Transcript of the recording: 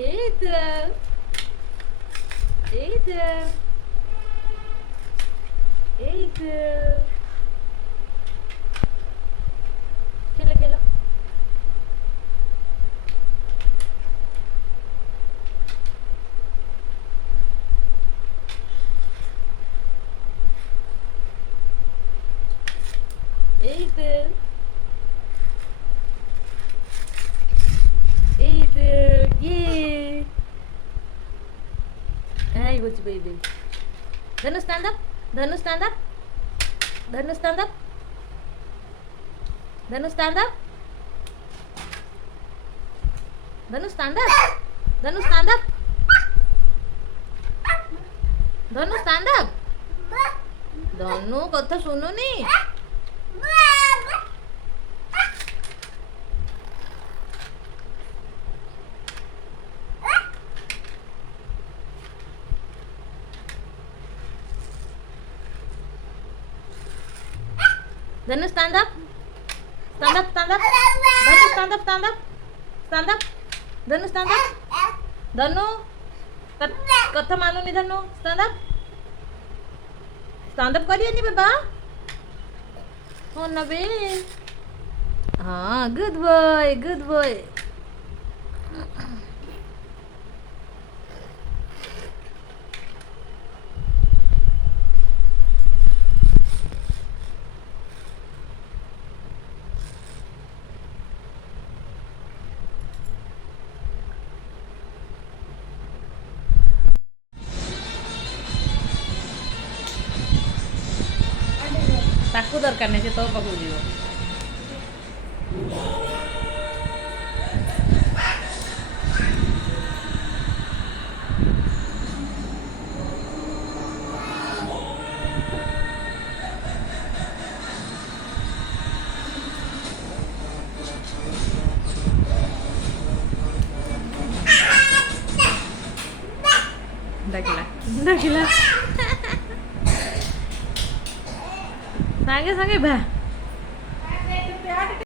এই তো এই তো এই তো খেলো খেলো এই তো এই তো ইয়ে এই বলছি বেবি ধনু স্ট্যান্ড আপ ধনু স্ট্যান্ড আপ ধনু স্ট্যান্ড আপ ধনু স্ট্যান্ড আপ ধনু স্ট্যান্ড আপ ধনু স্ট্যান্ড আপ ধনু স্ট্যান্ড আপ ধনু কথা শুনুনি धनु stand up stand up stand up धनु stand up stand up stand up धनु stand up धनु कथा मानूनी धनु stand up करिए नी बाबा हो ना बे हाँ good boy ତାକୁ ଦରକାର ନାହିଁ ସେ ତୋ ପାଖକୁ ଯିବ ଡାକିଲା ଡାକିଲା ସାଙ୍ଗେ ସାଙ୍ଗେ ବା